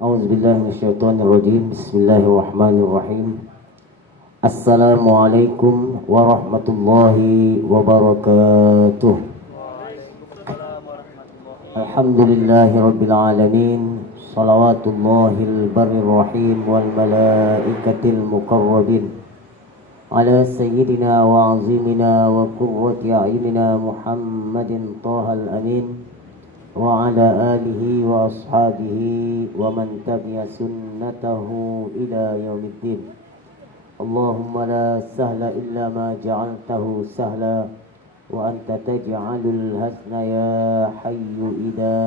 A'udzubillahiminasyaitonirrajim. Bismillahirrahmanirrahim. Assalamualaikum warahmatullahi wabarakatuh. Alhamdulillahi rabbil alamin. Salawatullahil barrir rahim wal malaikatil muqarrabin ala sayyidina wa azimina wa qurrati a'yunina Muhammadin Thahal amin wa ala alihi wa ashabihi wa man tabi'a sunnatahu ila yaumiddin. Allahumma la sahla illa ma ja'altahu sahla wa anta taj'alul hazna ya hayyu idha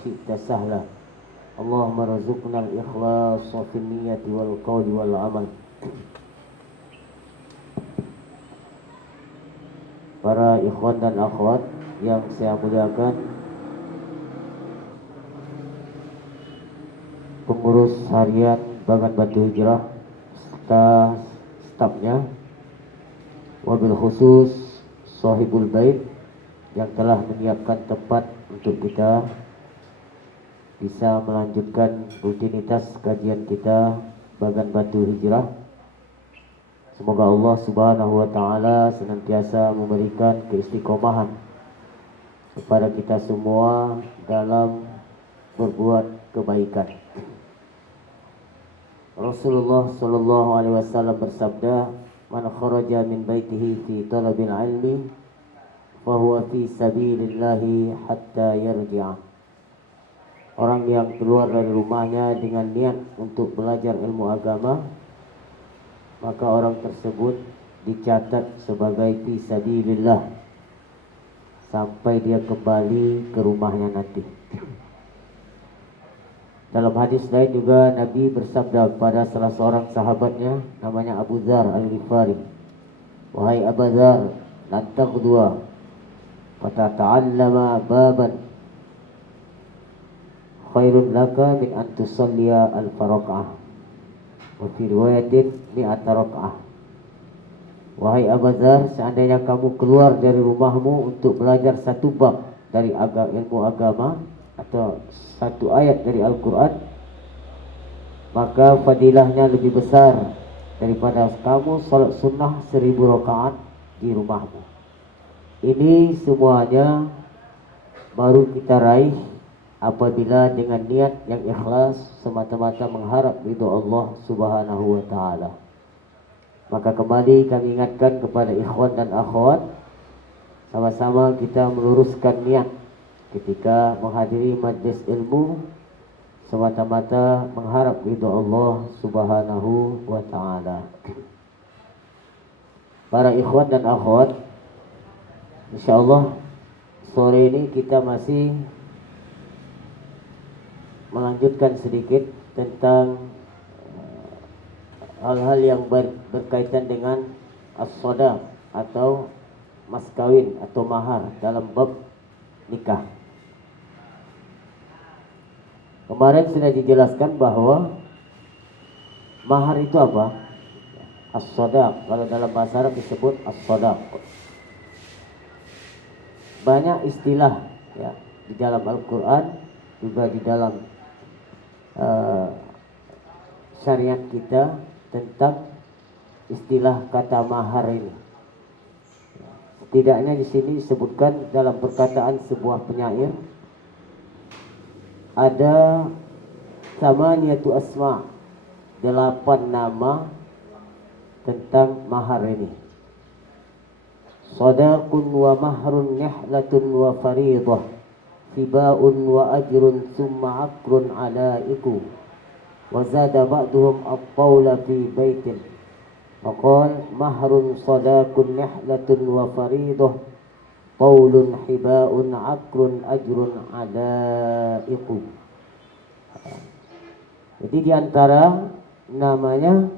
syi'ta sahla. Allahumma razuqna al-ikhlas fil niyyati wal qawli wal amal. Para ikhwan dan akhwat yang saya muliakan, pengurus harian Bagan Batu Hijrah serta stafnya, wabil khusus Sahibul Bait yang telah menyiapkan tempat untuk kita bisa melanjutkan rutinitas kajian kita Bagan Batu Hijrah. Semoga Allah Subhanahu wa taala senantiasa memberikan keistiqomahan kepada kita semua dalam berbuat kebaikan. Rasulullah sallallahu alaihi wasallam bersabda, "Man kharaja min baitihi fi talabil ilmi fa huwa fi sabilillahi hatta yarji'a." Orang yang keluar dari rumahnya dengan niat untuk belajar ilmu agama, maka orang tersebut dicatat sebagai fi sabilillah sampai dia kembali ke rumahnya nanti. Dalam hadis lain juga Nabi bersabda kepada salah seorang sahabatnya namanya Abu Dzar Al-Ghifari, "Wahai Abu Dzar, lan taqdua fatata'allama baban khairun laka min an tusalliya al-faraqah." Wa fi riwayatin mi'ata raq'ah. Wahai Abu Dzar, seandainya kamu keluar dari rumahmu untuk belajar satu bab dari ilmu agama atau satu ayat dari Al-Quran, maka fadilahnya lebih besar daripada kamu salat sunnah 1000 rakaat di rumahmu. Ini semuanya baru kita raih apabila dengan niat yang ikhlas semata-mata mengharap ridho Allah Subhanahu wa taala. Maka kembali kami ingatkan kepada ikhwan dan akhwat, sama-sama kita meluruskan niat ketika menghadiri majlis ilmu semata-mata mengharap ridho Allah Subhanahu wa taala. Para ikhwan dan akhwat, insyaallah sore ini kita masih melanjutkan sedikit tentang hal-hal yang berkaitan dengan as-shadaq atau mas kawin atau mahar dalam bab nikah. Kemarin sudah dijelaskan bahwa mahar itu apa? As-shadaq, kalau dalam bahasa Arab disebut as-shadaq. Banyak istilah ya di dalam Al-Quran, juga di dalam syariat kita tentang istilah kata mahar ini. Setidaknya di sini disebutkan dalam perkataan sebuah penyair ada samaniyatu asma, 8 nama tentang mahar ini. Sadaqun wa mahrun nihlatun wa faridah, tiba'un wa ajrun summa akrun alaiku, wa zada ba'duhum at-tawla fi baitin, faqal mahrun sadaqun nihlatun wa faridah, qawlun hiba'un akrun ajrun alaiku. Jadi diantara namanya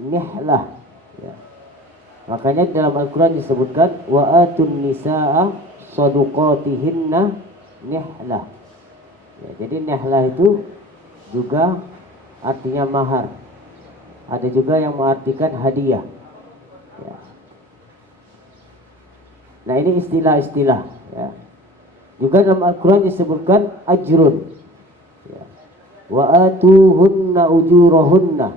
nihlah ya. Makanya dalam Al-Quran disebutkan wa atun nisaa saduqatihinna nihlah ya, jadi nihlah itu juga artinya mahar. Ada juga yang mengartikan hadiah ya. Nah ini istilah-istilah ya. Juga dalam Al-Quran disebutkan ajrun ya. wa atuhunna ujurahunna.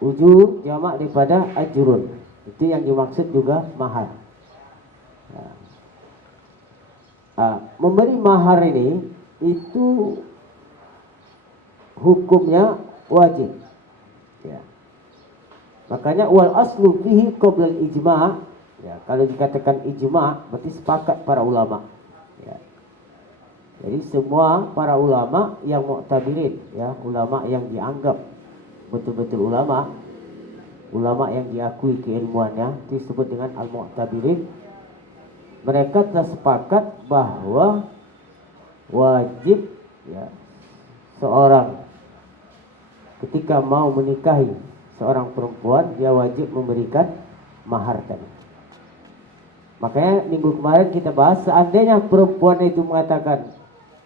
Ujur jamak daripada ajrun. Itu yang dimaksud juga mahar. Memberi mahar ini itu hukumnya wajib. Ya. Makanya wal aslu fihi qabla al ijma'. Ya, kalau dikatakan ijma' berarti sepakat para ulama. Ya. Jadi semua para ulama yang mu'tabirin, ya, ulama yang dianggap betul-betul ulama, ulama yang diakui keilmuannya, disebut dengan al-mu'tabirin. Mereka telah sepakat bahwa wajib, ya, seorang ketika mau menikahi seorang perempuan, dia wajib memberikan mahar tadi. Makanya minggu kemarin kita bahas, seandainya perempuan itu mengatakan,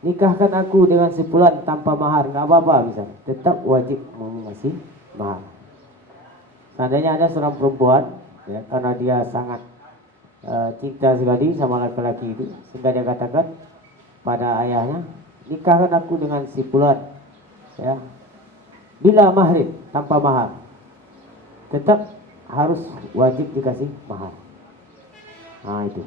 nikahkan aku dengan si fulan tanpa mahar, nggak apa-apa misalnya, tetap wajib mengasih mahar. Seandainya ada seorang perempuan, ya, karena dia sangat cinta sekali sama laki-laki itu, sehingga dia katakan pada ayahnya, nikahkan aku dengan si fulan, ya, bila mahrim, tanpa mahar, tetap harus wajib dikasih mahar. Nah itu.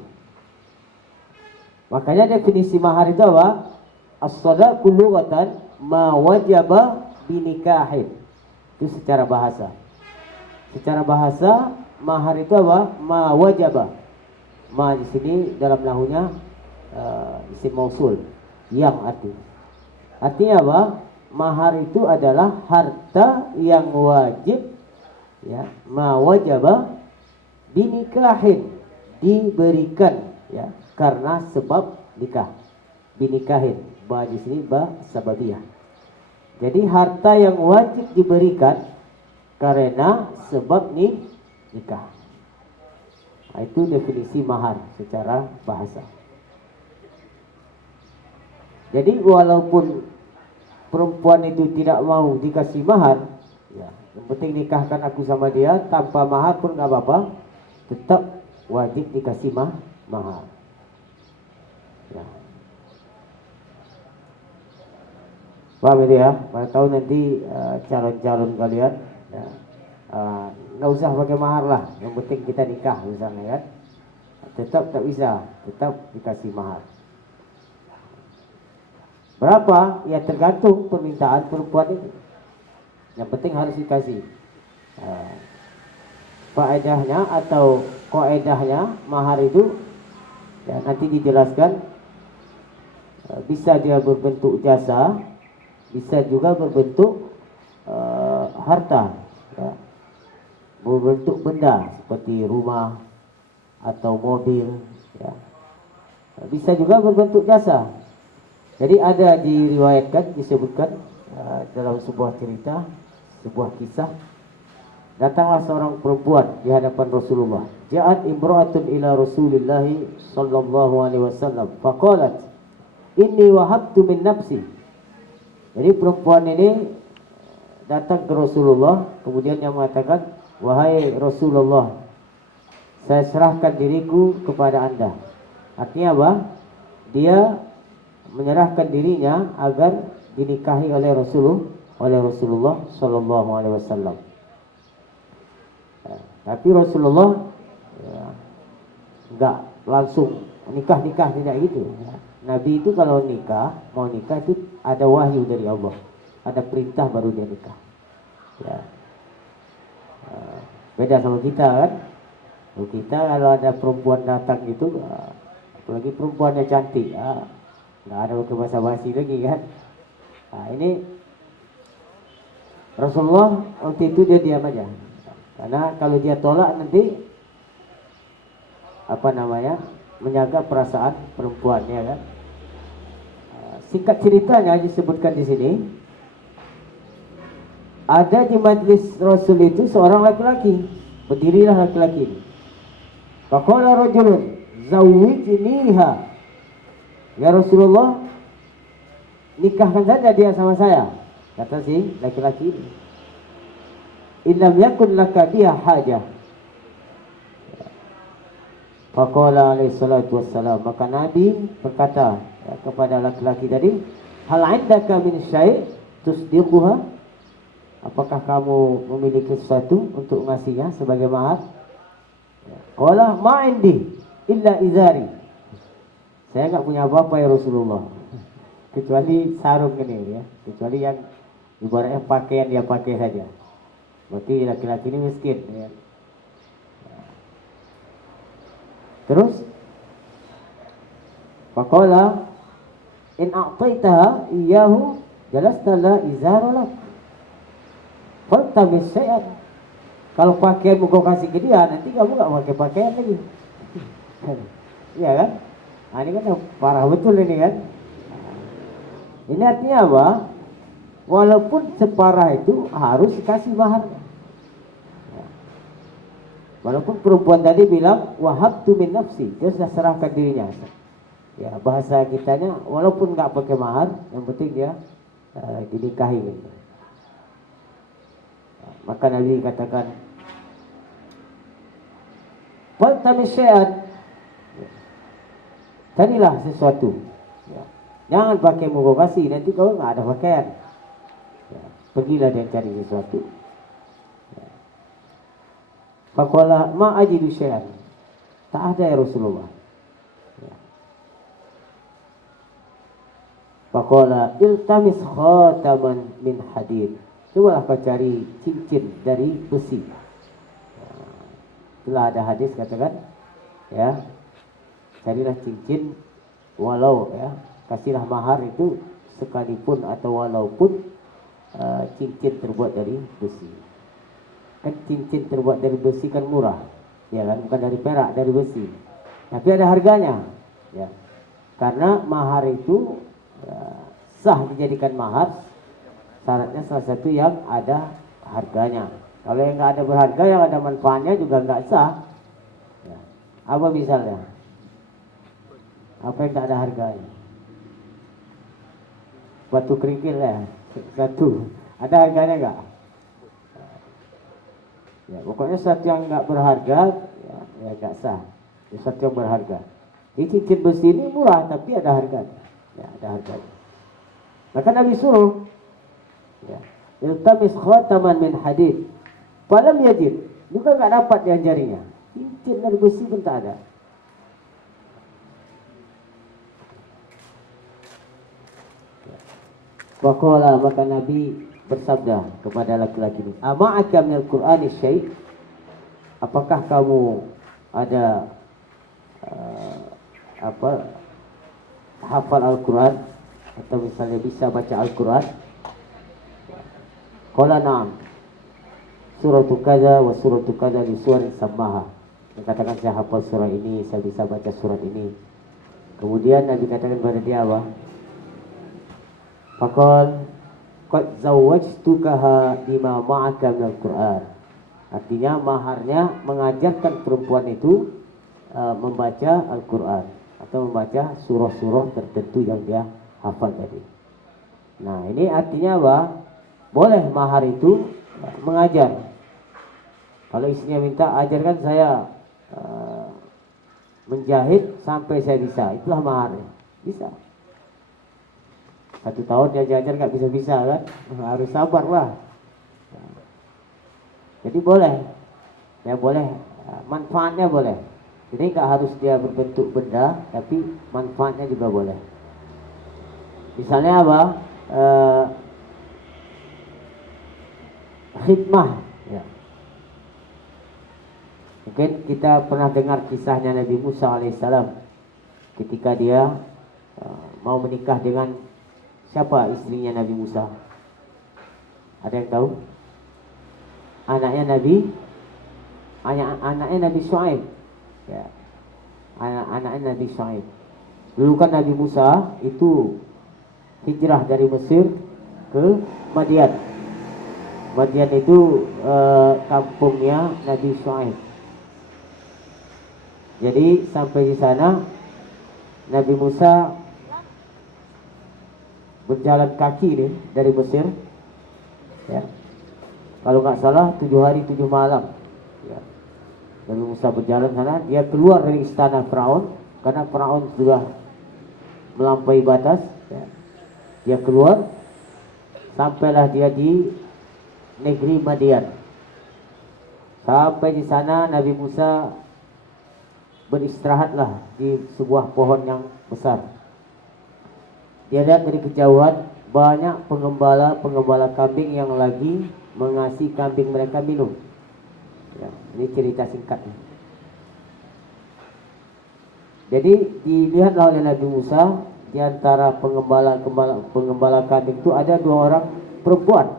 Makanya definisi mahar itu apa? As-sadaqu lughatan ma wajaba binikahin. Itu secara bahasa. Secara bahasa mahar itu apa? Ma wajaba. Ma di sini dalam nahunya isim mausul yang artinya apa? Mahar itu adalah harta yang wajib, ya, ma wajaba binikahin, diberikan, ya, karena sebab nikah. Binikahin, ba di sini ba sababiyah. Jadi harta yang wajib diberikan karena sebab nikah. Nah, itu definisi mahar secara bahasa. Jadi walaupun perempuan itu tidak mau dikasih mahar, ya, yang penting nikahkan aku sama dia tanpa mahar pun nggak apa-apa, tetap wajib dikasih mahar. Ya. Paham itu ya? Pada tahu nanti calon-calon kalian, ya, nggak usah pakai mahar lah, yang penting kita nikah misalnya, kan? Tetap tak bisa, tetap dikasih mahar. Berapa? Ya tergantung permintaan perempuan itu. Yang penting harus dikasih. Faedahnya atau koedahnya mahar itu, ya, nanti dijelaskan. Bisa dia berbentuk jasa, bisa juga berbentuk harta, ya, berbentuk benda seperti rumah atau mobil, ya. Bisa juga berbentuk jasa. Jadi ada diriwayatkan, disebutkan dalam sebuah cerita, sebuah kisah, datanglah seorang perempuan di hadapan Rasulullah. Ja'at imra'atun ila Rasulillah sallallahu alaihi wasallam faqalat inni wahabtu min nafsi. Jadi perempuan ini datang ke Rasulullah, kemudian dia mengatakan, wahai Rasulullah, saya serahkan diriku kepada Anda. Artinya apa? Dia menyerahkan dirinya agar dinikahi oleh Rasulullah sallallahu alaihi wasallam. Tapi Rasulullah, ya, enggak langsung nikah tidak gitu. Nabi itu kalau mau nikah itu ada wahyu dari Allah, ada perintah baru dia nikah. Ya. Beda sama kita kan. Kita kalau ada perempuan datang gitu, apalagi perempuannya cantik, nggak ada ke basa-basi lagi kan. Nah ini Rasulullah waktu itu dia diam aja, karena kalau dia tolak nanti menjaga perasaan perempuan, ya kan. Singkat ceritanya disebutkan di sini, ada di majlis Rasul itu seorang laki-laki, berdirilah laki-laki ini. Faqala rajulun zawwijniha, ya Rasulullah, nikahkan saja dia sama saya, kata si laki-laki ini. Illam yakun laka biha hajah. Faqala alaihi salatu wassalam, maka Nabi berkata, ya, kepada laki-laki tadi, hal indaka min syai' tusdiquha, apakah kamu memiliki sesuatu untuk ngasihnya sebagai mahar? Qala ma indi illa izari, saya enggak punya apa-apa ya Rasulullah, kecuali sarung ini ya, kecuali yang ibaratnya pakaian dia pakai saja. Berarti laki-laki ini miskin ya. Terus faqala in a'taitaha iyyahu jalasta la izara lak faltamis syai'an, kalau pakaian kau kasih ke dia, nanti kamu gak pakai pakaian lagi. Iya kan? Nah, ini kan parah betul ini kan. Ini artinya apa? Walaupun separah itu harus dikasih mahar. Walaupun perempuan tadi bilang wahabtu min nafsi, dia sudah serahkan dirinya. Ya, bahasa kitanya walaupun nggak pakai mahar, yang penting dia dinikahi gitu. Maka Nabi katakan wal tamisyat, carilah sesuatu ya. Jangan pakai mugokasi, nanti kau nggak ada pakaian ya. Pergilah dan cari sesuatu ya. Faqala ma ajidu syai'an, tak ada ya Rasulullah ya. Faqala iltamis khataman min hadid, cobalah kau cari cincin dari besi. Itulah ada hadis katakan ya, carilah cincin, walau ya, kasihlah mahar itu sekalipun atau walaupun cincin terbuat dari besi. Kan cincin terbuat dari besi kan murah ya kan, bukan dari perak, dari besi, tapi ada harganya ya. Karena mahar itu sah dijadikan mahar, syaratnya salah satu yang ada harganya. Kalau yang nggak ada berharga, yang ada manfaatnya juga nggak sah ya. Apa misalnya? Apa yang nggak ada harganya? Batu kerikil ya, satu, ada harganya nggak? Ya, pokoknya sesuatu yang nggak berharga ya nggak sah. Sesuatu yang berharga. Ini cincin besi ini murah tapi ada harganya. Ya, ada harganya. Maka Nabi suruh ya, iltamis khataman min hadid, falam yajid, juga nggak dapat yang jarinya. Cincin dari besi pun tak ada. Faqala, maka Nabi bersabda kepada laki-laki ini, ama'aka minal Qur'ani syai', apakah kamu ada hafal Al-Quran atau misalnya bisa baca Al-Quran? Qala na'am, suratu kaza wa suratu kaza di surat samaha, katakan saya hafal surah ini, saya bisa baca surat ini. Kemudian Nabi katakan kepada dia apa? Faqal qad zawwajtukaha bima ma'aka minal Qur'an, artinya maharnya mengajarkan perempuan itu membaca Al-Quran atau membaca surah-surah tertentu yang dia hafal tadi. Nah, ini artinya apa? Boleh mahar itu mengajar. Kalau istrinya minta, ajarkan saya menjahit sampai saya bisa, itulah maharnya. Bisa. 1 tahun dia ajar nggak bisa-bisa kan, harus sabar lah. Jadi boleh, ya boleh, manfaatnya boleh. Jadi nggak harus dia berbentuk benda, tapi manfaatnya juga boleh. Misalnya apa? Khidmah. Ya. Mungkin kita pernah dengar kisahnya Nabi Musa alaihissalam ketika dia mau menikah dengan siapa istrinya Nabi Musa? Ada yang tahu? Anaknya Nabi Shu'aib. Ya. Anaknya Nabi Shu'aib. Dulu kan Nabi Musa itu hijrah dari Mesir ke Madian. Madian itu kampungnya Nabi Shu'aib. Jadi sampai di sana Nabi Musa berjalan kaki nih dari Mesir, ya. Kalau nggak salah 7 hari 7 malam. Ya. Nabi Musa berjalan sana, dia keluar dari istana Firaun karena Firaun sudah melampaui batas, ya. Dia keluar, sampailah dia di negeri Madian. Sampai di sana Nabi Musa beristirahatlah di sebuah pohon yang besar. Dia lihat dari kejauhan banyak penggembala kambing yang lagi mengasih kambing mereka minum. Ya, ini cerita singkatnya. Jadi dilihatlah oleh Nabi Musa, di antara penggembala kambing itu ada 2 orang perempuan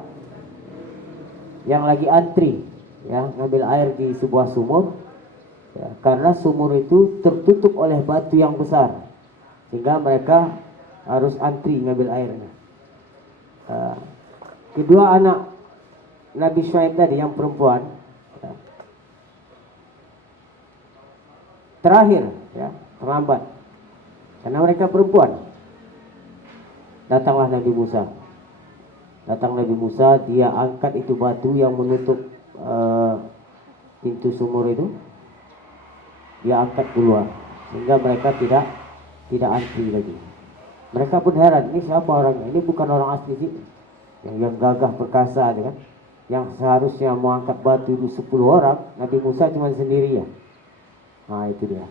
yang lagi antri, ya, ngambil air di sebuah sumur, ya, karena sumur itu tertutup oleh batu yang besar, sehingga mereka harus antri ngambil airnya. Kedua anak Nabi Syuaib tadi yang perempuan, ya, terakhir, ya, terlambat karena mereka perempuan. Datanglah Nabi Musa. Datang Nabi Musa, dia angkat itu batu yang menutup pintu sumur itu. Dia angkat keluar sehingga mereka tidak antri lagi. Mereka pun heran, ini siapa orangnya? Ini bukan orang asli sih. Yang gagah perkasa, kan? Yang seharusnya mau angkat batu itu 10 orang, Nabi Musa cuma sendiri, ya. Nah, itu dia.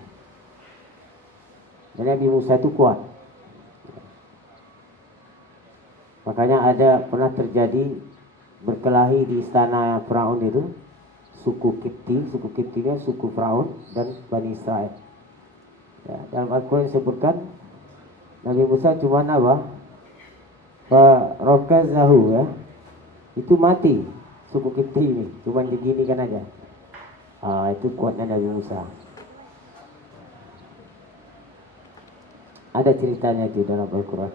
Dan Nabi Musa itu kuat. Makanya pernah terjadi berkelahi di istana Firaun itu, suku Kiptinya suku Firaun dan Bani Israel. Ya, dalam Al-Quran disebutkan Nabi Musa cuma apa? Rokazahu, ya, itu mati suku Kipti ini, cuma diginikan aja. Itu kuatnya Nabi Musa. Ada ceritanya itu dalam Al-Quran.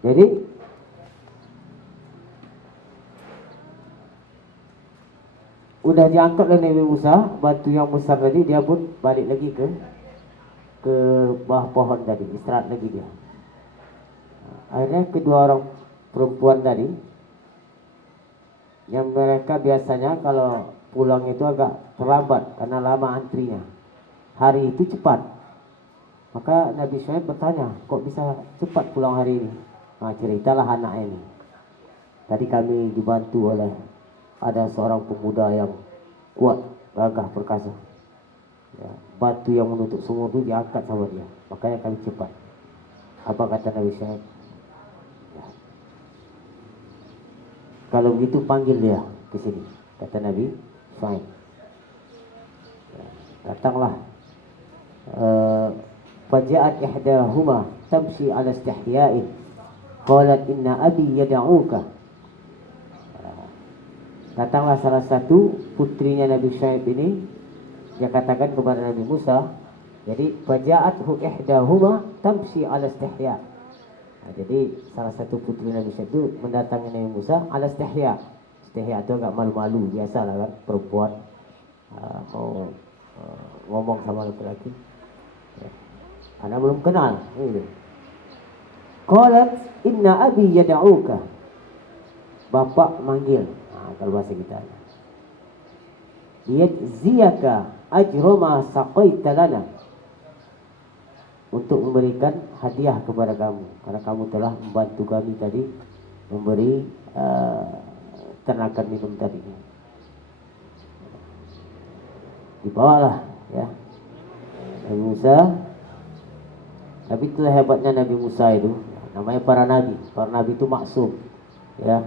Jadi udah diangkat oleh Nabi Musa batu yang besar tadi, dia pun balik lagi ke bawah pohon tadi, istirahat lagi dia. Akhirnya kedua orang perempuan tadi, yang mereka biasanya kalau pulang itu agak terlambat karena lama antrinya, hari itu cepat. Maka Nabi Syuaib bertanya, kok bisa cepat pulang hari ini? Nah, ceritalah anak ini. Tadi kami dibantu oleh ada seorang pemuda yang kuat, gagah perkasa. Ya, batu yang menutup sumur itu diangkat sama dia, makanya kami cepat. Apa kata Nabi Syuaib? Ya. Kalau begitu panggil dia ke sini, kata Nabi Syuaib. Ya, datanglah. Faja'at ihdahuma tamshi ala istihya'in qalat inna abi yad'uka. Datanglah salah satu putrinya Nabi Syuaib ini, dia katakan kepada Nabi Musa. Jadi faja'athu ihdahuma tamshi ala istihya. Jadi salah satu putri Nabi Syuaib itu mendatangi Nabi Musa ala istihya. Istihya itu agak malu-malu, biasalah kan perempuan mau ngomong sama laki-laki, ya, karena belum kenal. Qalat inna abi yad'uka. Bapak manggil. Kalau bahasa kita. Liyajziyaka ajra ma saqaita lana. Untuk memberikan hadiah kepada kamu, karena kamu telah membantu kami tadi memberi ternakan minum tadi. Dibawalah, ya, Nabi Musa. Tapi itulah hebatnya Nabi Musa itu. Namanya para nabi itu maksum, ya.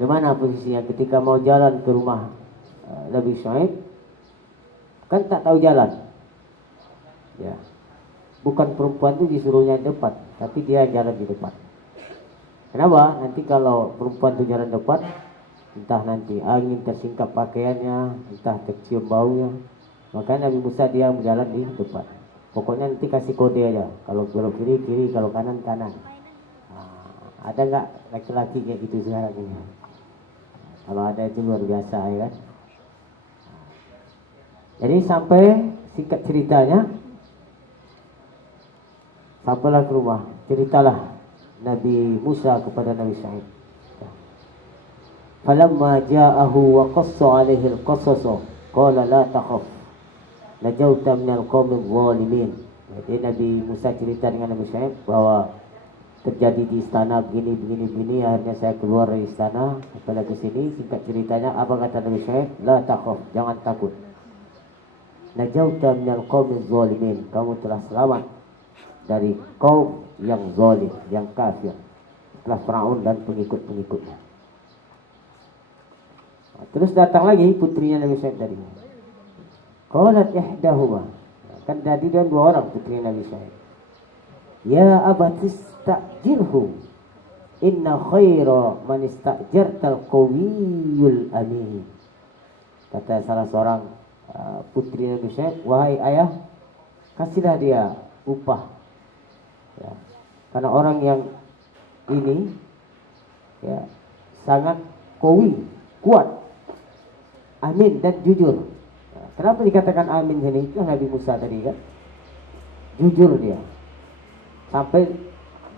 Di mana posisinya ketika mau jalan ke rumah Nabi Syuaib, kan tak tahu jalan, ya. Bukan perempuan itu disuruhnya depan, tapi dia jalan di depan. Kenapa? Nanti kalau perempuan itu jalan depan, entah nanti angin tersingkap pakaiannya, entah tercium baunya. Makanya Nabi Musa dia berjalan di depan. Pokoknya nanti kasih kode aja. Kalau belok kiri kiri, kalau kanan kanan. Ada nggak laki-laki kayak gitu sekarang ini? Kalau ada itu luar biasa, ya kan? Jadi sampai singkat ceritanya, sampailah ke rumah. Ceritalah Nabi Musa kepada Nabi Syuaib. Falamma ja'ahu wa qassa 'alaihi al-qasas qala la takhaf najauta minal qaumidh dhalimin Jadi Nabi Musa cerita dengan Nabi Syuaib bahwa terjadi di istana begini, akhirnya saya keluar dari istana, kembali ke sini. Singkat ceritanya, apa kata Nabi Syuaib? La takhaf, jangan takut. Najauta minal qaumiz zalimin, kamu telah selamat dari kaum yang zalim, yang kafir, setelah Firaun dan pengikut-pengikutnya. Terus datang lagi putrinya Nabi Syuaib tadi. Qalat ihdahuma, kan tadi dan dua orang putri Nabi Syuaib. Ya abatis ta'jirhu, inna khaira man ista'jartal qawiyul amin. Kata salah seorang putri Nabi Syuaib, wahai ayah, kasihlah dia upah, ya. Karena orang yang ini, ya, sangat qawi, kuat, amin dan jujur. Kenapa dikatakan amin sini? Itu Nabi Musa tadi kan, jujur dia. Sampai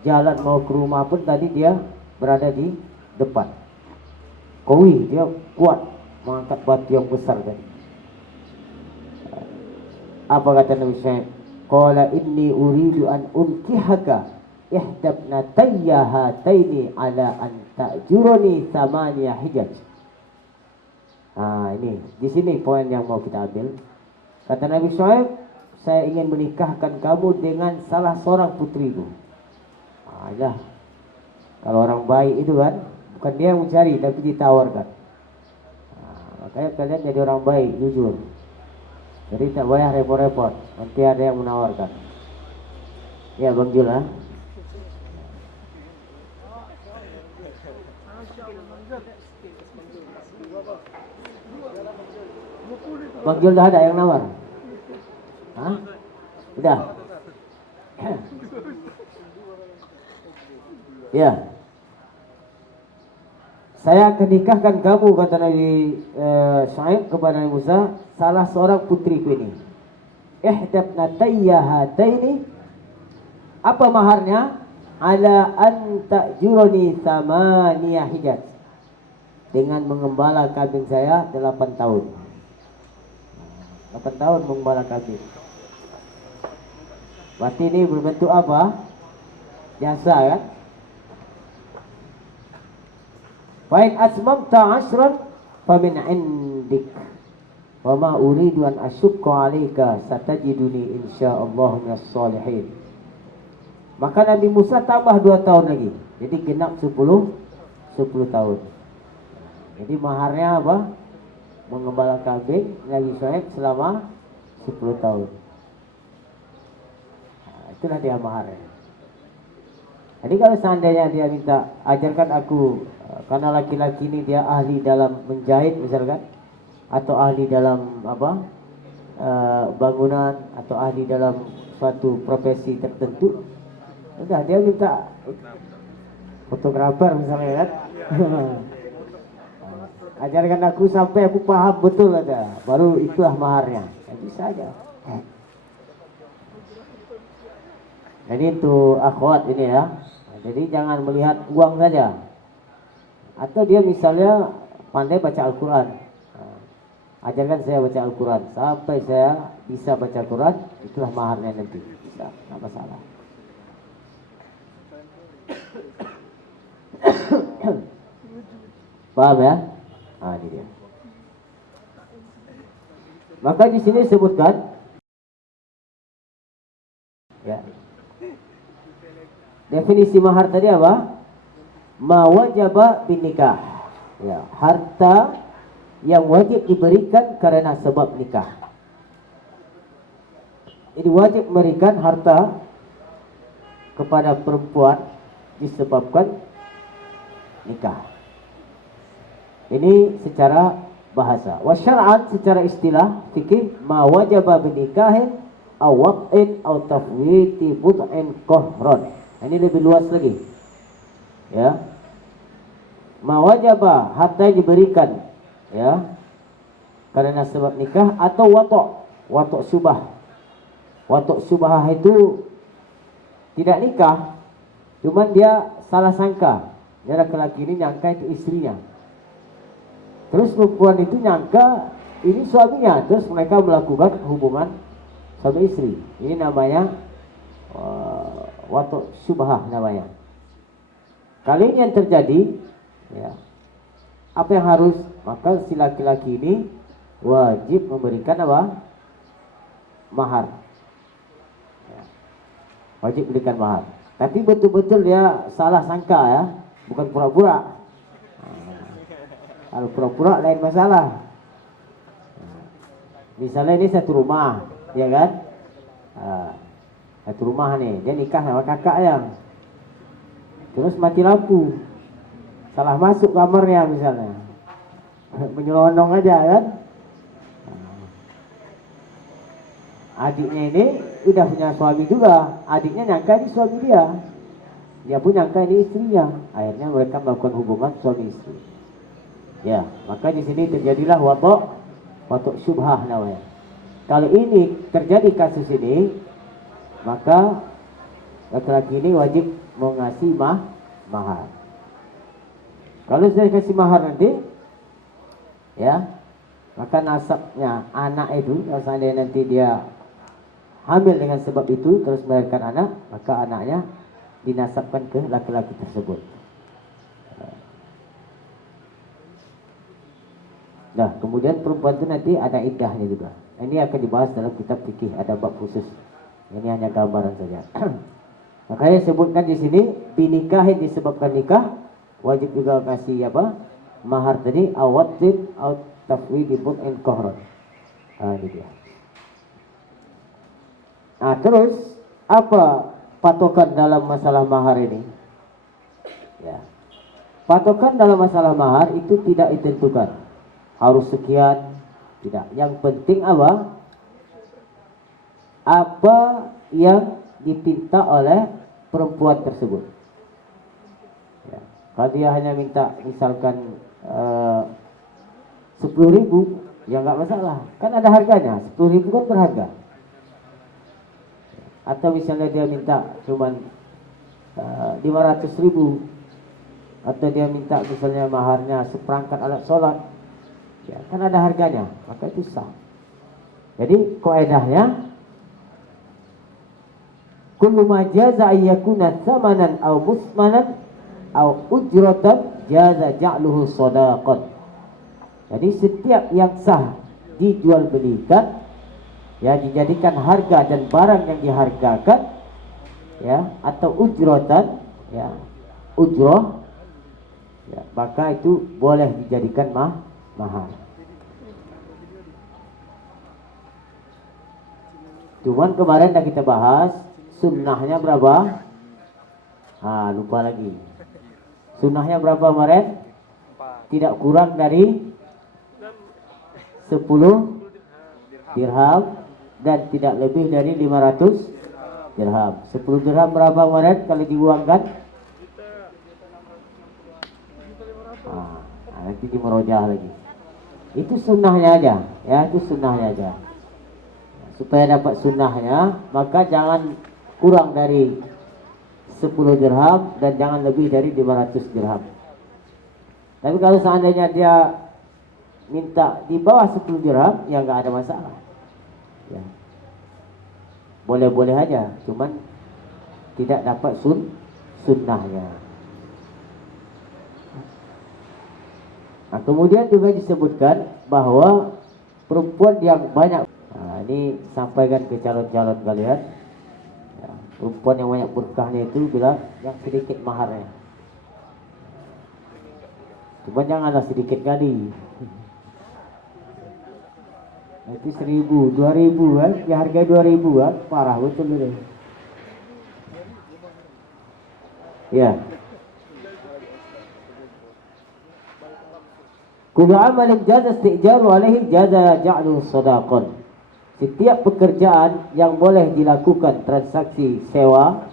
jalan mau ke rumah pun tadi dia berada di depan. Qawi, dia kuat mengangkat batu yang besar tadi. Apa kata Nabi Syuaib? Qala inni uridu an unkihaka ihdabnatayya hataini ala an ta'juruni thamaniya hijaj. Ini di sini poin yang mau kita ambil. Kata Nabi Syuaib, saya ingin menikahkan kamu dengan salah seorang putriku. Ya. Kalau orang baik itu kan, bukan dia yang mencari, tapi ditawarkan. Makanya kalian jadi orang baik, jujur. Jadi tak payah repot-repot, nanti ada yang menawarkan. Ya Bang Jul, ha? Bang Jul dah ada yang nawar? Hah? Udah? Ya. Saya akan nikahkan kamu, kata Nabi Syuaib kepada Nabi Musa, salah seorang putriku ini. Ihdabnatayya hataini. Apa maharnya? Ala an ta'juruni thamaniya hijaj. Dengan mengembala kambing saya 8 tahun. 8 tahun mengembala kambing. Berarti ini berbentuk apa? Jasa kan? Fa'in asmamta asran famin indik wa ma uridu an asyukka alayka satajiduni insyaallah minas salihin. Maka Nabi Musa tambah 2 tahun lagi. Jadi genap 10 tahun. Jadi maharnya apa? Mengembala kambing Nabi Syuaib selama 10 tahun. Itulah dia maharnya. Jadi kalau seandainya dia minta, ajarkan aku, karena laki-laki ini dia ahli dalam menjahit misalkan, atau ahli dalam bangunan, atau ahli dalam suatu profesi tertentu, udah dia minta fotografer misalnya kan. Ajarkan aku sampai aku paham betul aja, baru itulah maharnya. Ya, bisa aja. Jadi itu akhwat ini ya. Jadi jangan melihat uang saja. Atau dia misalnya pandai baca Al-Quran. Ajarkan saya baca Al-Quran. Sampai saya bisa baca Al-Quran, itulah maharnya nanti. Bisa, tidak masalah. Paham ya? Ini dia. Maka di sini disebutkan, ya, definisi mahar tadi apa? Ma wajaba bin nikah. Ya, harta yang wajib diberikan karena sebab nikah. Jadi wajib memberikan harta kepada perempuan disebabkan nikah. Ini secara bahasa. Wa syar'an secara istilah fikih, ma wajaba bin nikahin aw waq'in aw tafwiti bud'in qahran. Ini lebih luas lagi. Ya. Ma wajaba harta diberikan, ya, karena sebab nikah, atau watok subah. Watok subah itu tidak nikah, cuman dia salah sangka. Dia laki-laki ini nyangka itu istrinya. Terus perempuan itu nyangka ini suaminya, terus mereka melakukan hubungan suami istri. Ini namanya watuk syubhah namanya. Kali ini yang terjadi, ya, apa yang harus, maka si laki-laki ini wajib memberikan apa? Mahar. Ya, wajib berikan mahar. Tapi betul-betul dia salah sangka ya, bukan pura-pura. Kalau pura-pura lain masalah. Misalnya ini satu rumah, ya kan? Satu rumah nih, dia nikah sama kakak yang, terus mati lampu, salah masuk kamarnya misalnya, menyelonong aja kan? Adiknya ini udah punya suami juga, adiknya nyangka ini suami dia pun nyangka ini istrinya, akhirnya mereka melakukan hubungan suami istri. Ya, maka di sini terjadilah watuk syubhah namanya. Kalau ini terjadi kasus ini, maka laki-laki ini wajib mengasih mahar. Kalau sudah kasih mahar nanti, ya, maka nasabnya anak itu, kalau seandainya nanti dia hamil dengan sebab itu terus melahirkan anak, maka anaknya dinasabkan ke laki-laki tersebut. Nah, kemudian perempuan itu nanti ada iddahnya juga. Ini akan dibahas dalam kitab fikih, ada bab khusus. Ini hanya gambaran saja. Makanya sebutkan di sini binikahin disebabkan nikah, wajib juga kasih apa? Mahar tadi awatin au tafwidibun in kohron. Ini dia. Nah, terus apa patokan dalam masalah mahar ini? Ya. Patokan dalam masalah mahar itu tidak ditentukan. Harus sekian, tidak. Yang penting apa? Apa yang dipinta oleh perempuan tersebut. Ya. Kalau dia hanya minta misalkan 10.000, ya nggak masalah. Kan ada harganya. 10.000 kan berharga. Atau misalnya dia minta cuman 500.000, atau dia minta misalnya maharnya seperangkat alat sholat, ya, kan ada harganya, maka itu sah. Jadi kaidahnya kullu ma jaza ayyakuna thamanan aw musmanan aw ujratan jaza ja'luhu shadaqan. Jadi setiap yang sah dijual belikan, ya, dijadikan harga dan barang yang dihargakan, ya, atau ujratan, ya, ujroh, ya, maka itu boleh dijadikan mahar. Cuman kemarin dah kita bahas sunnahnya berapa? Lupa lagi. Sunnahnya berapa kemarin? Tidak kurang dari 10 dirham dan tidak lebih dari 500 dirham. 10 dirham berapa kemarin kalau diuangkan? Nanti di merojah lagi. Itu sunnahnya aja, ya, itu sunnahnya aja. Supaya dapat sunnahnya, maka jangan kurang dari 10 dirham dan jangan lebih dari 500 dirham. Tapi kalau seandainya dia minta di bawah 10 dirham, ya nggak ada masalah. Ya. Boleh-boleh aja, cuman tidak dapat sunnahnya. Nah, kemudian juga disebutkan bahwa perempuan yang banyak, ini sampaikan ke calon-calon kalian, ya, perempuan yang banyak berkahnya itu bilang yang sedikit maharnya. Cuma janganlah sedikit kali. Itu 1.000, 2.000 kan, ya harga 2.000 kan, parah betul ini. Ya. Kullu amalin jaza istijaru alaihi jaza ja'luhu shadaqan. Setiap pekerjaan yang boleh dilakukan transaksi sewa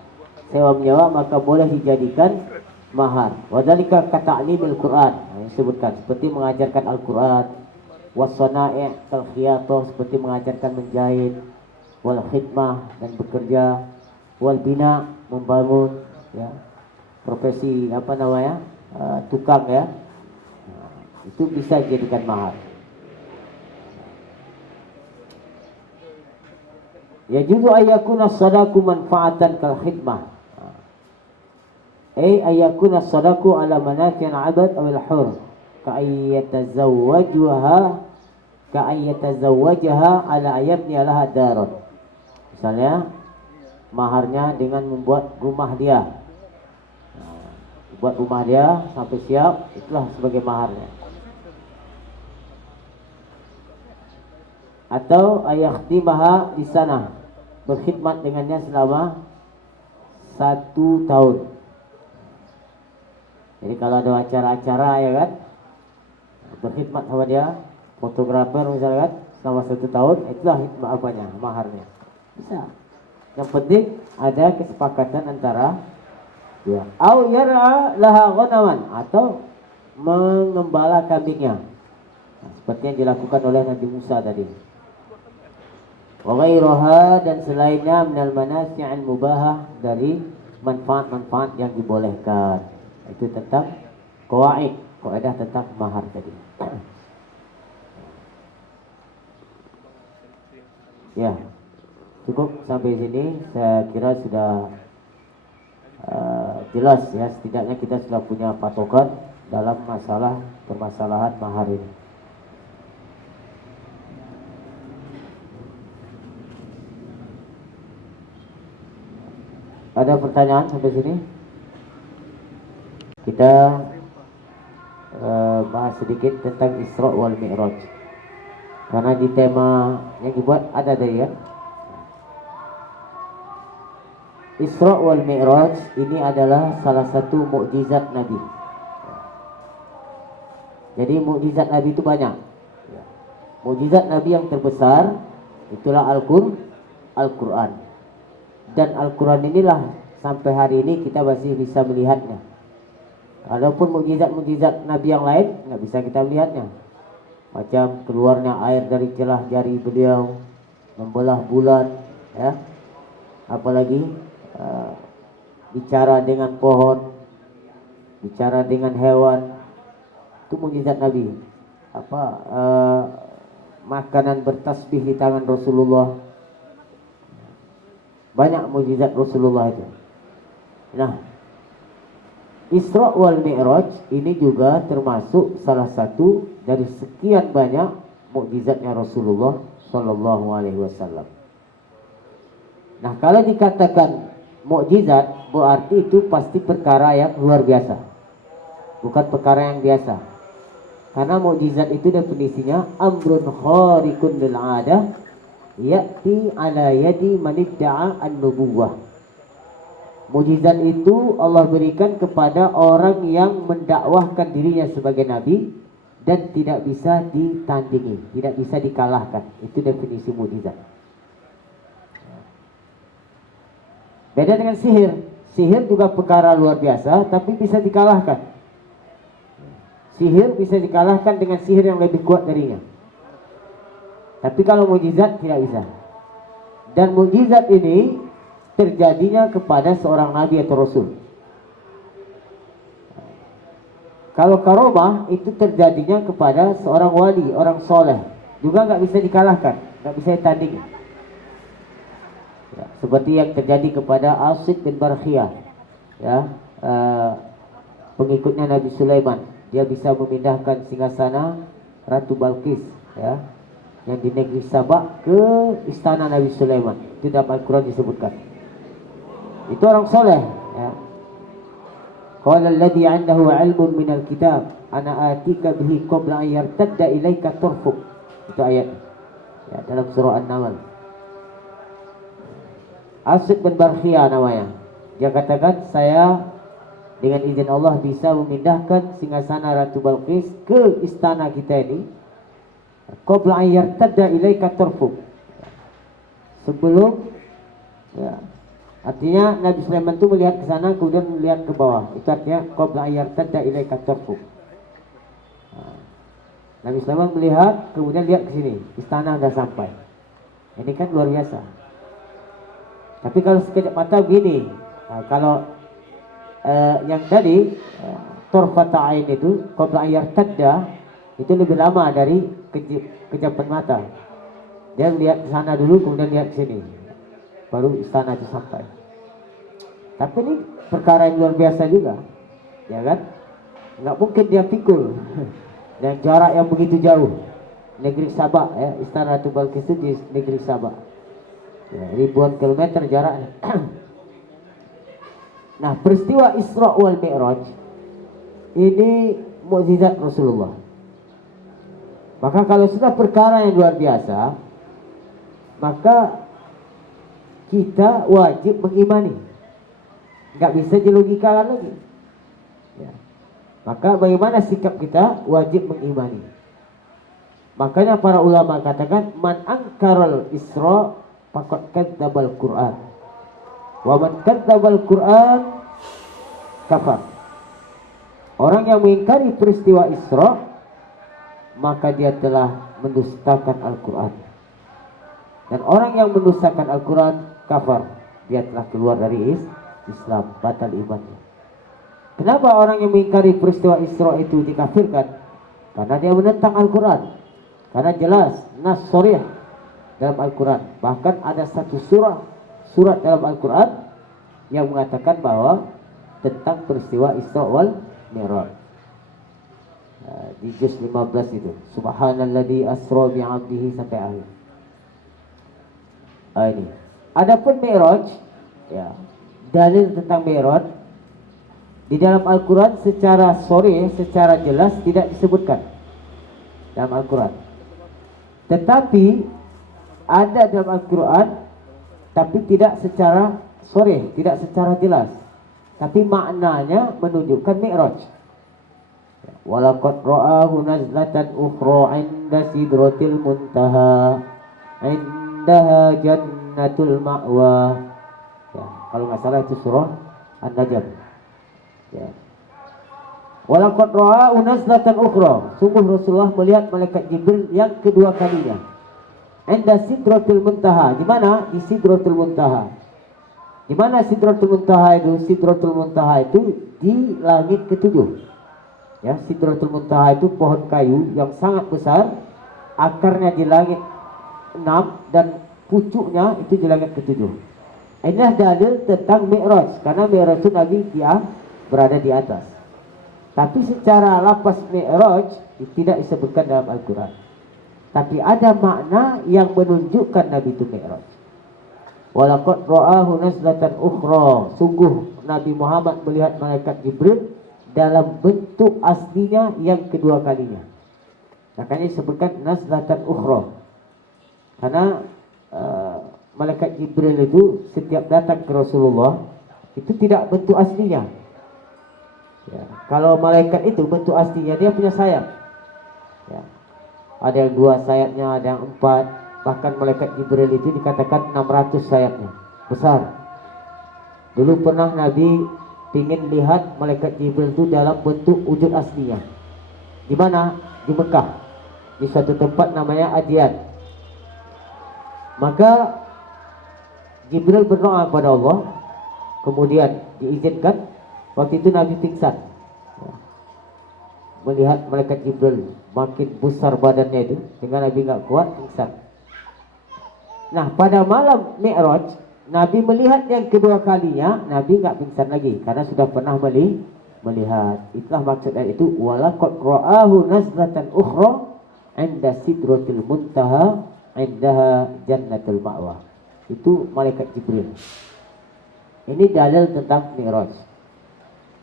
menyewa, maka boleh dijadikan mahar. Wadzalika kata'limil Qur'an. Disebutkan seperti mengajarkan Al-Qur'an, wasana'i' kal khiyatah, seperti mengajarkan menjahit, wal khidmah, dan bekerja, wal bina, membangun, ya, profesi apa namanya, tukang, ya, itu bisa dijadikan mahar. Ya juzu ayakuna sadaku manfaatan kal khidmah. Ayakuna sadaku ala manafi'an abad awil hur. Ka'ayyatazawwajaha ala ayabni alaha darat. Misalnya maharnya dengan membuat rumah dia. Buat rumah dia sampai siap, itulah sebagai maharnya. Atau ayakhtimaha di sana, berkhidmat dengannya selama 1 tahun. Jadi kalau ada acara-acara ya kan, berkhidmat sama dia, fotografer misalnya kan, selama 1 tahun, itulah hikmah apanya, maharnya. Bisa. Yang penting ada kesepakatan antara ya. Au yar'a laha ghanaman, atau mengembala kambingnya. Nah, seperti yang dilakukan oleh Nabi Musa tadi. Wa ghairuha, dan selainnya minal manasi'il mubahah, dari manfaat-manfaat yang dibolehkan. Itu tentang kaidah tentang mahar tadi. Ya, cukup sampai sini. Saya kira sudah jelas ya, setidaknya kita sudah punya patokan dalam permasalahan mahar ini. Ada pertanyaan sampai sini? Kita bahas sedikit tentang Isra wal Mi'raj. Karena di tema yang dibuat ada tadi ya. Isra wal Mi'raj ini adalah salah satu mukjizat Nabi. Jadi mukjizat Nabi itu banyak. Mukjizat Nabi yang terbesar itulah Al-Quran. Dan Al-Quran inilah sampai hari ini kita masih bisa melihatnya. Adapun mukjizat-mukjizat Nabi yang lain nggak bisa kita melihatnya. Macam keluarnya air dari celah jari beliau, membelah bulan, ya. Apalagi bicara dengan pohon, bicara dengan hewan, itu mukjizat Nabi. Makanan bertasbih di tangan Rasulullah. Banyak mukjizat Rasulullah itu. Nah, Isra wal Mi'raj ini juga termasuk salah satu dari sekian banyak mukjizatnya Rasulullah Sallallahu Alaihi Wasallam. Nah, kalau dikatakan mukjizat berarti itu pasti perkara yang luar biasa, bukan perkara yang biasa. Karena mukjizat itu definisinya amrun khariqun lil 'adah ya'ti ala yadi man idda'a an-nubuwah. Mukjizat itu Allah berikan kepada orang yang mendakwahkan dirinya sebagai nabi dan tidak bisa ditandingi, tidak bisa dikalahkan. Itu definisi mukjizat. Beda dengan sihir. Sihir juga perkara luar biasa tapi bisa dikalahkan. Sihir bisa dikalahkan dengan sihir yang lebih kuat darinya. Tapi kalau mukjizat tidak bisa. Dan mukjizat ini terjadinya kepada seorang nabi atau rasul. Kalau karomah itu terjadinya kepada seorang wali, orang soleh, juga nggak bisa dikalahkan, nggak bisa ditandingi. Ya, seperti yang terjadi kepada Asid bin Barkhiyah, ya, pengikutnya Nabi Sulaiman. Dia bisa memindahkan singgasana Ratu Balqis, ya, yang di negeri Sabak ke istana Nabi Sulaiman. Itu dalam Al-Quran disebutkan. Itu orang soleh, ya. Qala alladhi 'indahu 'ilmun minal kitab ana atika bihi qabla an yartadda ilaika tarfuk. Itu ayat, ya, dalam surah An-Naml. Asid bin Barkhiyah namanya. Dia katakan, saya dengan izin Allah bisa memindahkan singgasana Ratu Balqis ke istana kita ini qabla an yartadda ilaika tarfuk. Sebelum, ya, artinya Nabi Sulaiman itu melihat ke sana kemudian melihat ke bawah. Itu artinya qabla an yartadda ilaika tarfuk. Nabi Sulaiman melihat kemudian lihat ke sini, istana sudah sampai. Ini kan luar biasa. Tapi kalau sekejap mata begini, kalau yang tadi torfata ain itu qabla an yartadda itu lebih lama dari kejapan mata. Dia lihat ke sana dulu kemudian lihat ke sini. baru istana itu sampai. Tapi ini perkara yang luar biasa juga, ya kan? Nggak mungkin dia pikul dan jarak yang begitu jauh. Negeri Sabah, ya, istana Ratu Balkis itu di negeri Sabah, ya, ribuan kilometer jaraknya. Nah, peristiwa Isra wal Mi'raj ini mukjizat Rasulullah. Maka kalau sudah perkara yang luar biasa, maka kita wajib mengimani. Nggak bisa dilogikakan lagi, ya. Maka bagaimana sikap kita? Wajib mengimani. Makanya para ulama katakan, man angkaral Isra faqad kadzdzabal Qur'an, wa man kadzdzabal Qur'an kafar. Orang yang mengingkari peristiwa Isra, maka dia telah mendustakan Al-Quran. Dan orang yang mendustakan Al-Quran kafar, dia telah keluar dari Islam, batal imannya. Kenapa orang yang mengingkari peristiwa Isra itu dikafirkan? Karena dia menentang Al-Quran. Karena jelas nas sharih dalam Al-Quran. Bahkan ada satu surat dalam Al-Quran yang mengatakan bahwa tentang peristiwa Isra wal Mi'raj. Di juz 15 itu, subhanalladzi asra bi'abdihi sampai akhir. Ini. Adapun Mi'raj, ya, dalil tentang Mi'raj di dalam Al-Quran secara sharih, secara jelas tidak disebutkan dalam Al-Quran. Tetapi ada dalam Al-Quran, tapi tidak secara sharih, tidak secara jelas. Tapi maknanya menunjukkan Mi'raj. Walaqad ra'ahu nazlatan ukhra 'inda sidratil muntaha 'indaha jannatul ma'wa. Ya, kalau nggak salah itu surah An-Najm. Ya. Walaqad ra'ahu nazlatan ukhra. Sungguh Rasulullah melihat malaikat Jibril yang kedua kalinya. 'Inda sidratil muntaha. Di mana? Di Sidratul Muntaha. Di mana Sidratul Muntaha itu? Sidratul Muntaha itu di langit ketujuh. Ya, Sidratul Muntaha itu pohon kayu yang sangat besar, akarnya di langit 6 dan pucuknya itu di langit ketujuh. Inilah dalil tentang Mi'raj, karena Mi'raj itu Nabi dia berada di atas. Tapi secara lafaz Mi'raj tidak disebutkan dalam Al-Quran. Tapi ada makna yang menunjukkan Nabi itu Mi'raj. Walaqad ra'ahu nazlatan ukhra. Sungguh Nabi Muhammad melihat malaikat Jibril dalam bentuk aslinya yang kedua kalinya. Makanya disebutkan nazlatan ukhra. Karena malaikat Jibril itu setiap datang ke Rasulullah itu tidak bentuk aslinya. Ya, kalau malaikat itu bentuk aslinya dia punya sayap. Ya. Ada yang 2 sayapnya, ada yang 4. Bahkan malaikat Jibril itu dikatakan 600 sayapnya, besar. Dulu pernah Nabi ingin lihat malaikat Jibril itu dalam bentuk wujud aslinya. Di mana? Di Mekah, di suatu tempat namanya Adyan. Maka Jibril berdoa kepada Allah, kemudian diizinkan. Waktu itu Nabi pingsan, melihat malaikat Jibril makin besar badannya itu, sehingga Nabi nggak kuat, pingsan. Nah, pada malam Mi'raj, Nabi melihat yang kedua kalinya, Nabi nggak pingsan lagi karena sudah pernah melihat. Itulah maksud ayat itu, walaqad ra'ahu nazlatan ukhra 'inda sidratil muntaha 'indaha jannatul ma'wa. Itu malaikat Jibril. Ini dalil tentang Mi'raj.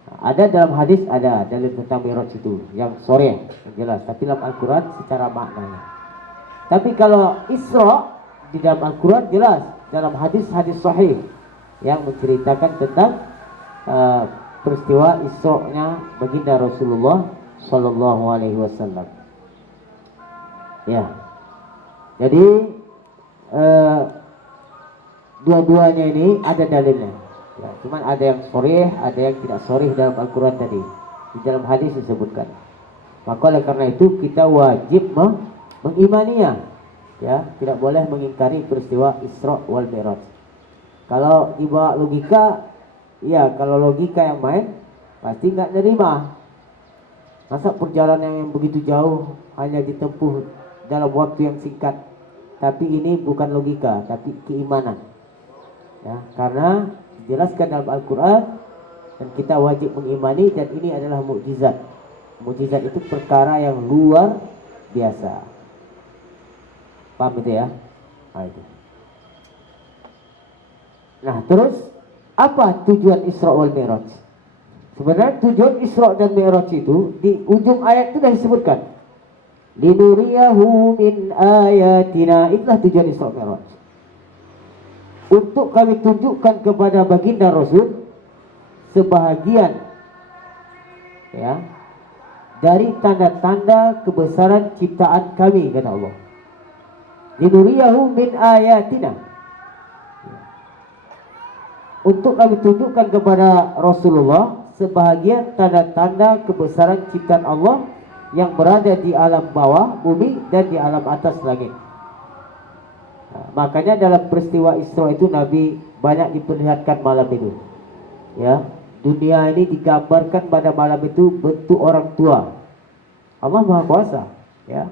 Ada dalam hadis, ada dalil tentang Mi'raj itu yang sharih, yang jelas, tapi dalam Al-Quran secara maknanya. Tapi kalau Isra di dalam Al-Quran jelas, dalam hadis-hadis sahih yang menceritakan tentang peristiwa Isra-nya baginda Rasulullah Sallallahu Alaihi Wasallam. Ya, jadi dua-duanya ini ada dalilnya. Ya, cuman ada yang sharih, ada yang tidak sharih dalam Al-Quran tadi. Di dalam hadis disebutkan. Maka oleh karena itu kita wajib mengimaninya. Ya, tidak boleh mengingkari peristiwa Isra wal Mi'raj. Kalau dibawa logika, ya kalau logika yang main pasti nggak nerima. Masa perjalanan yang begitu jauh hanya ditempuh dalam waktu yang singkat. Tapi ini bukan logika, tapi keimanan. Ya, karena dijelaskan dalam Al-Quran dan kita wajib mengimani, dan ini adalah mukjizat. Mukjizat itu perkara yang luar biasa. Paham itu ya? Nah, terus apa tujuan Isra wal Mi'raj? Sebenarnya tujuan Isra dan Mi'raj itu di ujung ayat itu sudah disebutkan. Linuriyahu min ayatina, itulah tujuan Isra Mi'raj. Untuk kami tunjukkan kepada baginda Rasul sebahagian ya dari tanda-tanda kebesaran ciptaan kami, kata Allah. Linuriyahu min ayatina, untuk kami tunjukkan kepada Rasulullah sebahagian tanda-tanda kebesaran ciptaan Allah yang berada di alam bawah bumi dan di alam atas langit. Nah, makanya dalam peristiwa Isra itu Nabi banyak diperlihatkan malam itu. Ya, dunia ini digambarkan pada malam itu bentuk orang tua. Allah Maha Kuasa, ya.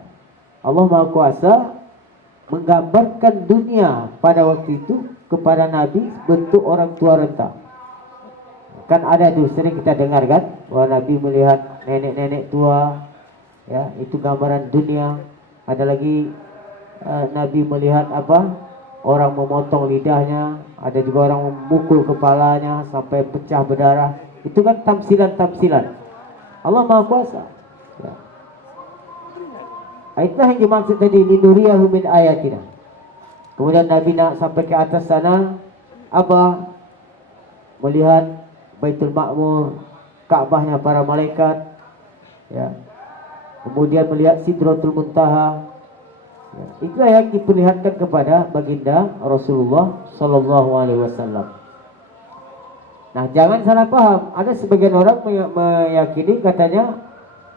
Allah Maha Kuasa menggambarkan dunia pada waktu itu kepada Nabi bentuk orang tua renta. Kan ada tuh sering kita dengar kan, bahwa Nabi melihat nenek-nenek tua, ya, itu gambaran dunia. Ada lagi Nabi melihat apa? Orang memotong lidahnya, ada juga orang memukul kepalanya sampai pecah berdarah. Itu kan tamsilan-tamsilan. Allah Maha Kuasa. Ya. Itulah yang dimaksud tadi, linuriyahu min ayatina. Kemudian Nabi nak sampai ke atas sana, apa? Melihat Baitul Ma'mur, Ka'bahnya para malaikat, ya. Kemudian melihat Sidratul Muntaha. Ya. Itulah yang diperlihatkan kepada baginda Rasulullah Sallallahu Alaihi Wasallam. Nah, jangan salah paham. Ada sebagian orang meyakini katanya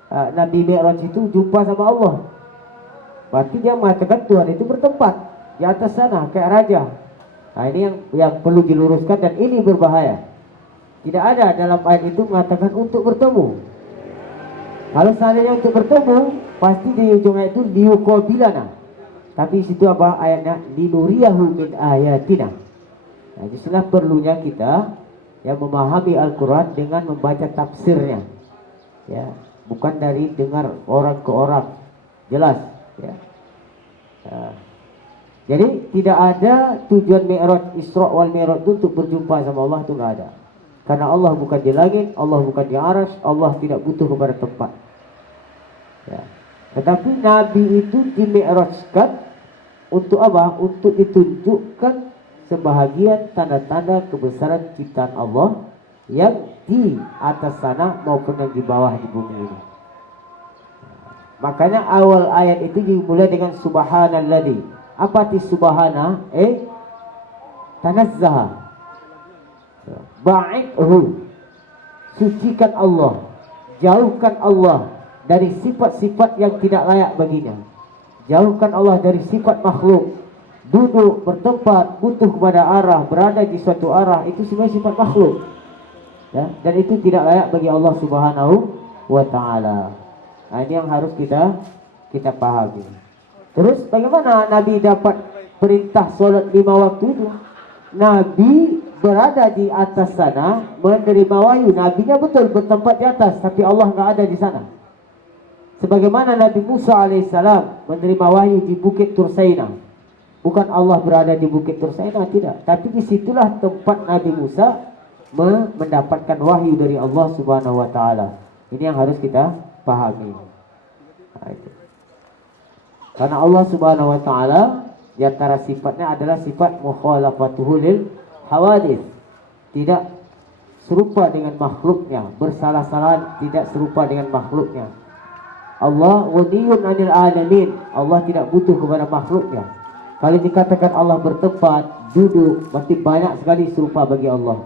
Nabi Mi'raj itu jumpa sama Allah. Berarti dia mengatakan Tuhan itu bertempat di atas sana kayak raja. Nah, ini yang perlu diluruskan, dan ini berbahaya. Tidak ada dalam ayat itu mengatakan untuk bertemu. Kalau seandainya untuk bertemu, pasti di ujung ayat itu liuqabilana. Tapi situ apa ayatnya? Linuriyahu min ayatina. Nah, disitulah perlunya kita yang memahami Al-Quran dengan membaca tafsirnya. Ya, bukan dari dengar orang ke orang. Jelas. Ya. Nah, jadi tidak ada tujuan Mi'raj, Isra wal Mi'raj itu untuk berjumpa sama Allah, itu enggak ada. Karena Allah bukan di langit, Allah bukan di arsy, Allah tidak butuh kepada tempat. Ya. Tetapi Nabi itu di-Mi'rajkan untuk apa? Untuk ditunjukkan sebahagian tanda-tanda kebesaran ciptaan Allah yang di atas sana maupun yang di bawah di bumi ini. Makanya awal ayat itu dimulai dengan subhanalladzi. Apa arti subhana? Tanazzaha. Ba'idhu. Sucikan Allah, jauhkan Allah dari sifat-sifat yang tidak layak baginya. Jauhkan Allah dari sifat makhluk. Duduk, bertempat, butuh kepada arah, berada di suatu arah, itu semua sifat makhluk. Ya, dan itu tidak layak bagi Allah Subhanahu wa Ta'ala. Nah, ini yang harus kita pahami. Terus bagaimana Nabi dapat perintah solat 5 waktu itu? Nabi berada di atas sana menerima wahyu. Nabinya betul bertempat di atas, tapi Allah nggak ada di sana. Sebagaimana Nabi Musa alaihissalam menerima wahyu di Bukit Tursaina. Bukan Allah berada di Bukit Tursaina, tidak. Tapi disitulah tempat Nabi Musa mendapatkan wahyu dari Allah Subhanahu wa Ta'ala. Ini yang harus kita pahami. Nah, itu. Karena Allah Subhanahu wa Ta'ala di antara sifatnya adalah sifat mukhalafatuhu lil hawadits. Tidak serupa dengan makhluknya, bersalah-salah tidak serupa dengan makhluknya. Allah ghaniyun 'anil 'alamin. Allah tidak butuh kepada makhluknya. Kalau dikatakan Allah bertempat, duduk, berarti banyak sekali serupa bagi Allah.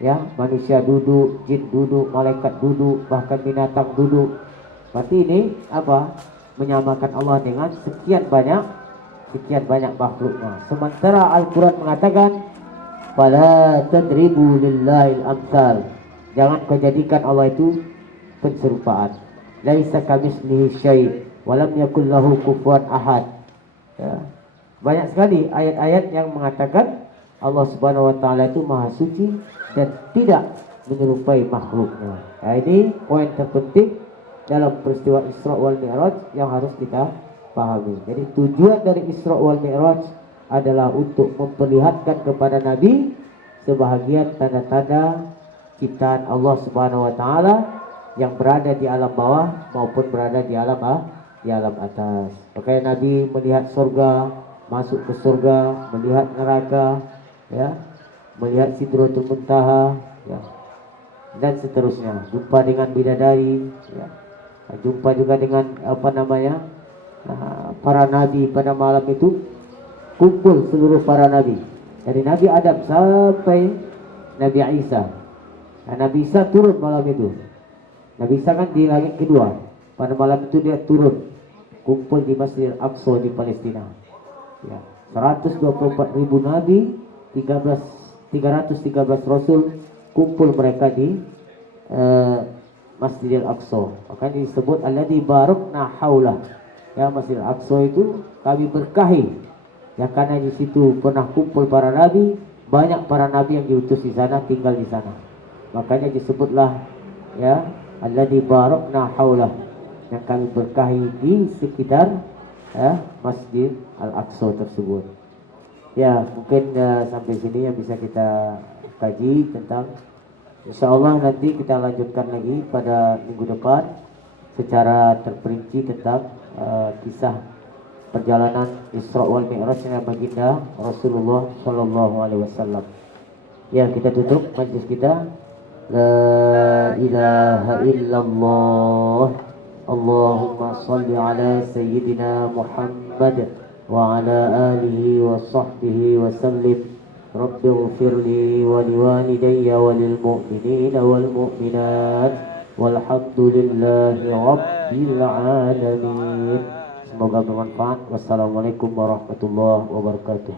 Ya, manusia duduk, jin duduk, malaikat duduk, bahkan binatang duduk. Berarti ini apa? Menyamakan Allah dengan sekian banyak makhluknya. Sementara Al-Quran mengatakan, "Fala tadribu lillahil amsal." Jangan kau jadikan Allah itu penserupaan. Laisa kamitslihi syai' wa lam yakul lahu kufuwan ahad. Ya. Banyak sekali ayat-ayat yang mengatakan Allah Subhanahu wa taala itu maha suci dan tidak menyerupai makhluknya. Nah, ini poin terpenting dalam peristiwa Isra wal Mi'raj yang harus kita pahami. Jadi tujuan dari Isra wal Mi'raj adalah untuk memperlihatkan kepada Nabi sebahagian tanda-tanda ciptaan Allah Subhanahu wa taala yang berada di alam bawah maupun berada di alam atas. Makanya Nabi melihat surga, masuk ke surga, melihat neraka, ya, melihat Sidratul Muntaha, ya, dan seterusnya. Jumpa dengan bidadari, ya. Jumpa juga dengan para nabi pada malam itu, kumpul seluruh para nabi dari Nabi Adam sampai Nabi Isa. Nah, Nabi Isa turun malam itu. Nabi Isa kan di langit kedua. Pada malam itu dia turun, kumpul di Masjid Al-Aqsa di Palestina. Ya, 124.000 nabi, 313 rasul kumpul mereka di Masjid Al-Aqsa. Makanya disebut alladzi barakna haulah. Ya, Masjid Al-Aqsa itu kami berkahi. Ya, karena di situ pernah kumpul para nabi, banyak para nabi yang diutus di sana tinggal di sana. Makanya disebutlah ya alladzi barakna haulah, yang kami berkahi di sekitar Masjid Al-Aqsa tersebut. Ya, mungkin sampai sini yang bisa kita kaji tentang. Insyaallah nanti kita lanjutkan lagi pada minggu depan secara terperinci tentang kisah perjalanan Isra wal Mi'raj dengan baginda Rasulullah sallallahu alaihi wasallam. Ya, kita tutup majlis kita. La ilaha illallah. Allahumma salli ala sayyidina Muhammad wa ala alihi wa sahbihi wa sallim. Rabbi ighfirli wa liwalidayya wa lil mu'minina wal mu'minat walhamdulillahi rabbil alamin. Semoga bermanfaat. Wassalamualaikum warahmatullahi wabarakatuh.